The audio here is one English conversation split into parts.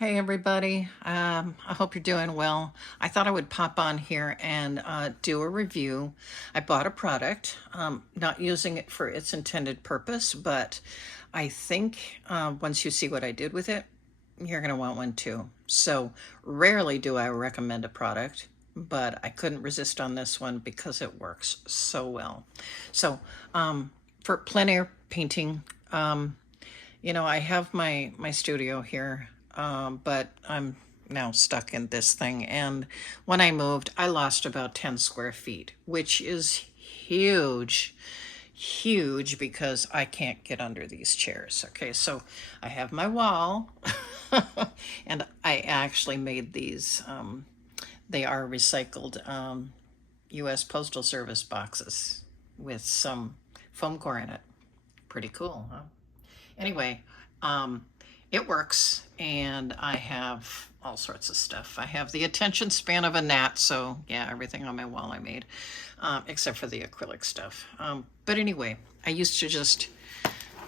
Hey everybody, I hope you're doing well. I thought I would pop on here and do a review. I bought a product, not using it for its intended purpose, but I think once you see what I did with it, you're going to want one too. So rarely do I recommend a product, but I couldn't resist on this one because it works so well. So for plein air painting, I have my studio here, but I'm now stuck in this thing. And when I moved, I lost about 10 square feet, which is huge, huge because I can't get under these chairs. Okay, so I have my wall, and I actually made these. They are recycled U.S. Postal Service boxes with some foam core in it. Pretty cool, huh? Anyway, um, it works, and I have all sorts of stuff. I have the attention span of a gnat, so yeah, everything on my wall I made, except for the acrylic stuff. But anyway, I used to just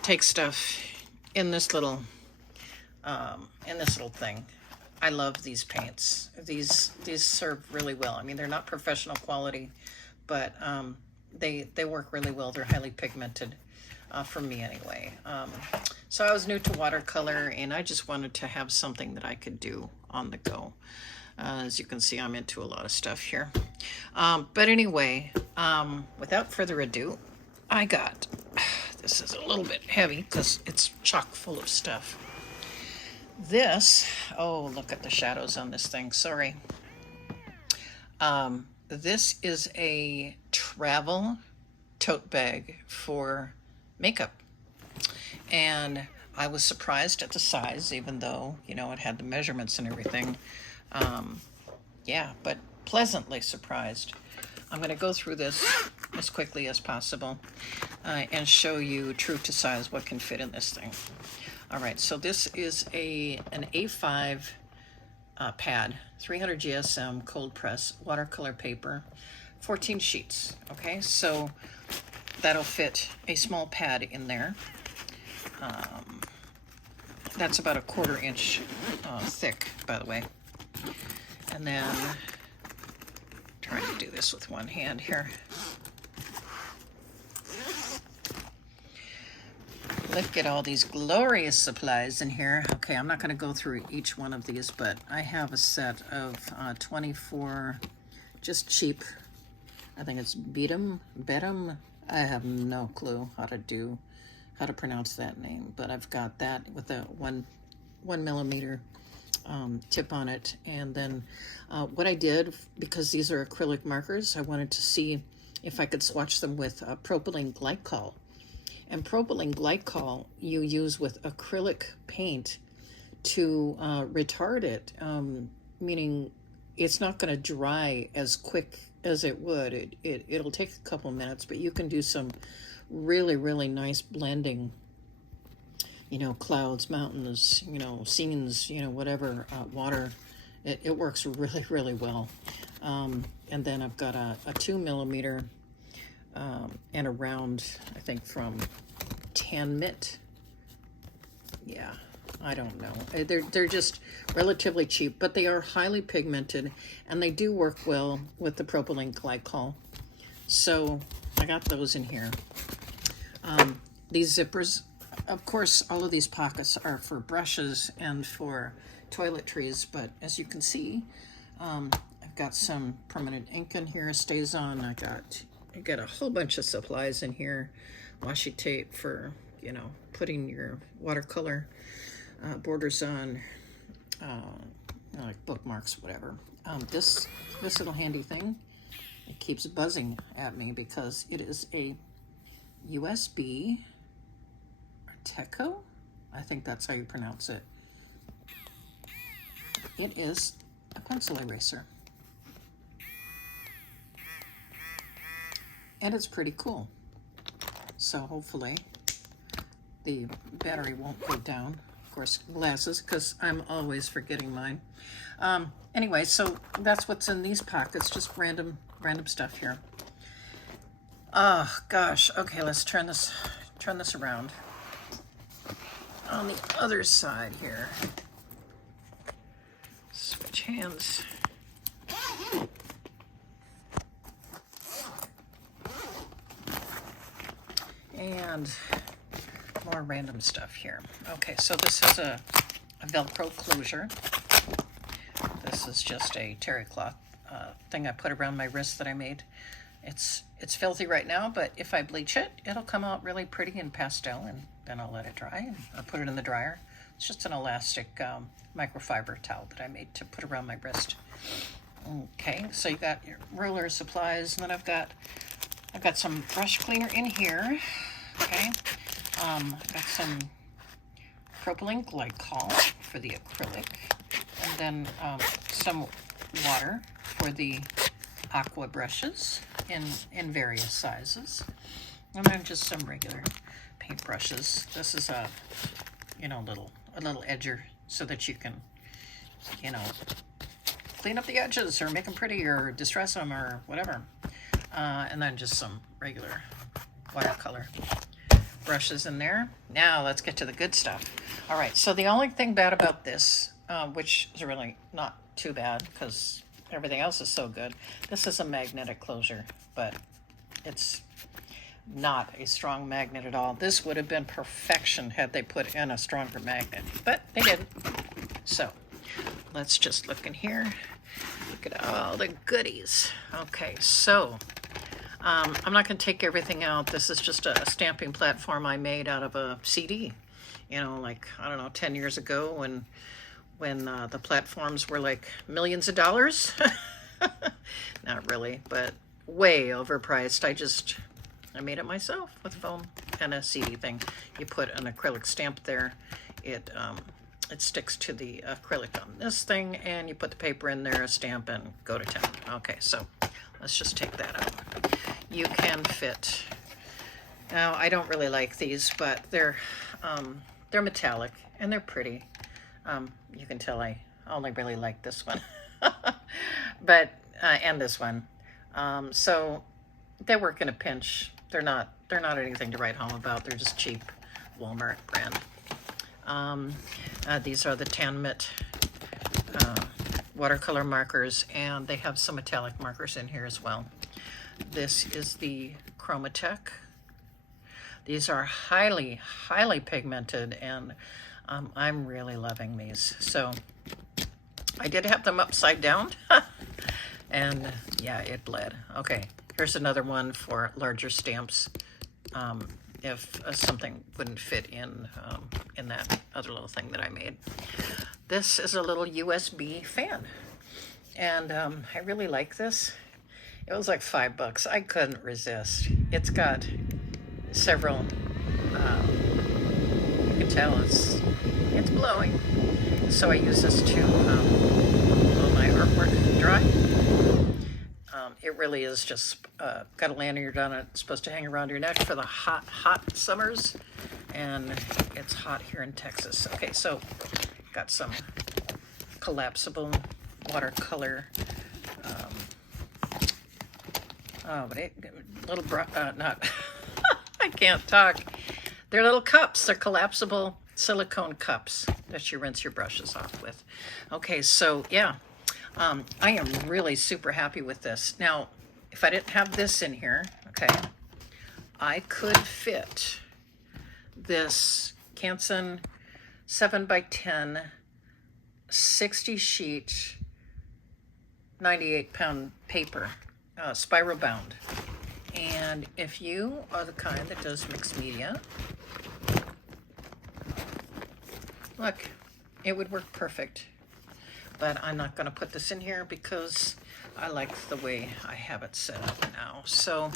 take stuff in this little thing. I love these paints. These serve really well. I mean, they're not professional quality, but they work really well. They're highly pigmented. For me anyway. So I was new to watercolor and I just wanted to have something that I could do on the go. As you can see, I'm into a lot of stuff here. But anyway, without further ado, I got, this is a little bit heavy because it's chock full of stuff. Oh, look at the shadows on this thing, sorry. This is a travel tote bag for makeup. And I was surprised at the size, even though, it had the measurements and everything. Yeah, but pleasantly surprised. I'm going to go through this as quickly as possible and show you true to size what can fit in this thing. All right, so this is an A5 pad, 300 GSM cold press watercolor paper, 14 sheets. Okay, so that'll fit a small pad in there. That's about a 1/4 inch thick, by the way. And then, trying to do this with one hand here. Look at all these glorious supplies in here. Okay, I'm not going to go through each one of these, but I have a set of 24 just cheap. I think it's Bedum. I have no clue how to pronounce that name, but I've got that with a 1 millimeter tip on it. And then what I did, because these are acrylic markers, I wanted to see if I could swatch them with propylene glycol. And propylene glycol you use with acrylic paint to retard it, meaning it's not going to dry as quick as it would. It'll take a couple minutes, but you can do some really, really nice blending, clouds, mountains, scenes, whatever, water. It works really, really well. And then I've got a 2 millimeter and a round, I think from Tan Mitt. Yeah, I don't know. They're just relatively cheap, but they are highly pigmented and they do work well with the propylene glycol. So I got those in here. These zippers, of course, all of these pockets are for brushes and for toiletries, but as you can see, I've got some permanent ink in here, stays on. I got a whole bunch of supplies in here, washi tape for, putting your watercolor borders on, like bookmarks, whatever. This little handy thing, it keeps buzzing at me because it is a USB Teco, I think that's how you pronounce it. It is a pencil eraser. And it's pretty cool. So hopefully the battery won't go down. Of course, glasses, because I'm always forgetting mine. Anyway, so that's what's in these pockets, just random stuff here. Oh gosh, okay, let's turn this around. On the other side here, hands. And more random stuff here. Okay, so this has a Velcro closure. This is just a terry cloth thing I put around my wrist that I made. It's filthy right now, but if I bleach it, it'll come out really pretty in pastel, and then I'll let it dry or put it in the dryer. It's just an elastic microfiber towel that I made to put around my wrist. Okay, so you got your ruler supplies, and then I've got some brush cleaner in here. Okay, I've got some propylene glycol for the acrylic, and then some water for the aqua brushes in various sizes, and then just some regular paint brushes. This is a little edger so that you can clean up the edges or make them pretty or distress them or whatever. And then just some regular watercolor brushes in there. Now let's get to the good stuff. All right, so the only thing bad about this, which is really not too bad because everything else is so good, this is a magnetic closure, but it's not a strong magnet at all. This would have been perfection had they put in a stronger magnet, but they didn't. So let's just look in here. Look at all the goodies. Okay, so I'm not going to take everything out. This is just a stamping platform I made out of a CD. Like, I don't know, 10 years ago when the platforms were like millions of dollars. Not really, but way overpriced. I made it myself with foam and a CD thing. You put an acrylic stamp there. It sticks to the acrylic on this thing, and you put the paper in there, a stamp, and go to town. Okay, so let's just take that out. You can fit. Now, I don't really like these, but they're metallic and they're pretty. You can tell I only really like this one, but and this one. So they work in a pinch. They're not anything to write home about. They're just cheap Walmart brand. These are the Tanmit watercolor markers, and they have some metallic markers in here as well. This is the Chromatech. These are highly, highly pigmented, and I'm really loving these. So I did have them upside down, and yeah, it bled. Okay, here's another one for larger stamps. If something wouldn't fit in that other little thing that I made. This is a little USB fan, and I really like this. It was like $5. I couldn't resist. It's got several, you can tell it's blowing. So I use this to blow my artwork dry. It really is just got a lanyard on it. It's supposed to hang around your neck for the hot, hot summers, and it's hot here in Texas. Okay, so got some collapsible watercolor. Not, I can't talk. They're little cups. They're collapsible silicone cups that you rinse your brushes off with. Okay, so yeah. I am really super happy with this. Now, if I didn't have this in here, okay, I could fit this Canson 7x10 60 sheet 98-pound paper, spiral bound. And if you are the kind that does mixed media, look, it would work perfect. But I'm not going to put this in here because I like the way I have it set up now. So,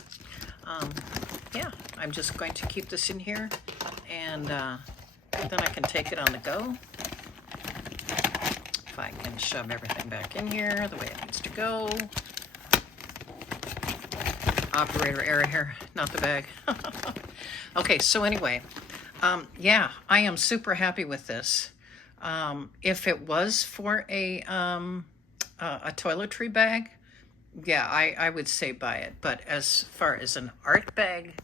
yeah, I'm just going to keep this in here, and then I can take it on the go. If I can shove everything back in here the way it needs to go. Operator error here, not the bag. Okay, so anyway, yeah, I am super happy with this. If it was for a toiletry bag, yeah, I would say buy it. But as far as an art bag,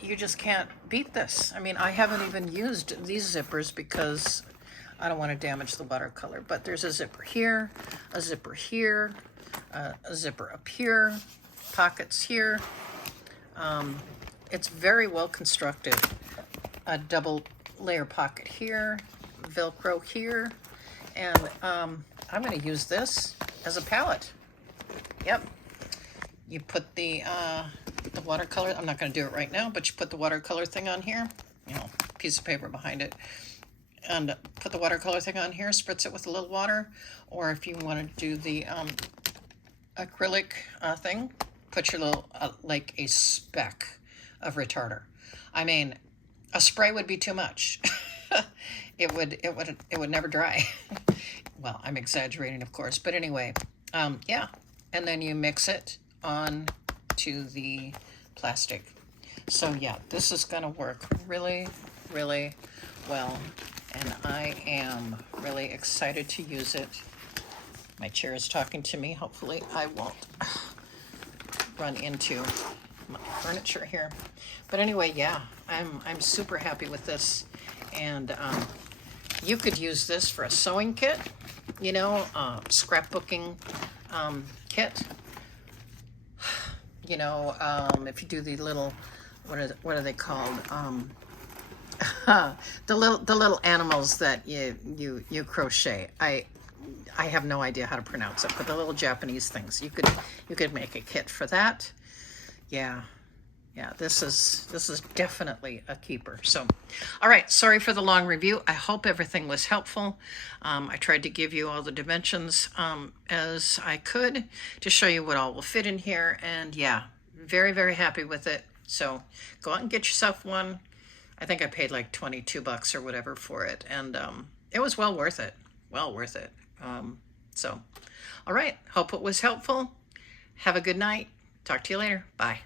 you just can't beat this. I mean, I haven't even used these zippers because I don't want to damage the watercolor. But there's a zipper here, a zipper here, a zipper up here, pockets here. It's very well constructed. A double layer pocket here, Velcro here, and I'm going to use this as a palette. Yep. You put the watercolor, I'm not going to do it right now, but you put the watercolor thing on here, you know, piece of paper behind it, and put the watercolor thing on here, spritz it with a little water, or if you want to do the acrylic thing, put your little, like a speck of retarder. I mean, a spray would be too much. It would never dry. Well, I'm exaggerating, of course, but anyway, yeah. And then you mix it on to the plastic. So yeah, this is gonna work really, really well, and I am really excited to use it. My chair is talking to me. Hopefully I won't run into my furniture here. But anyway, yeah, I'm super happy with this, and you could use this for a sewing kit, you know, scrapbooking kit. You know, if you do the little, what are they called? The little animals that you crochet. I have no idea how to pronounce it, but the little Japanese things. You could make a kit for that. Yeah. Yeah, this is definitely a keeper. So, all right, sorry for the long review. I hope everything was helpful. I tried to give you all the dimensions as I could to show you what all will fit in here. And yeah, very, very happy with it. So go out and get yourself one. I think I paid like 22 bucks or whatever for it. And it was well worth it. Well worth it. So, all right, hope it was helpful. Have a good night. Talk to you later. Bye.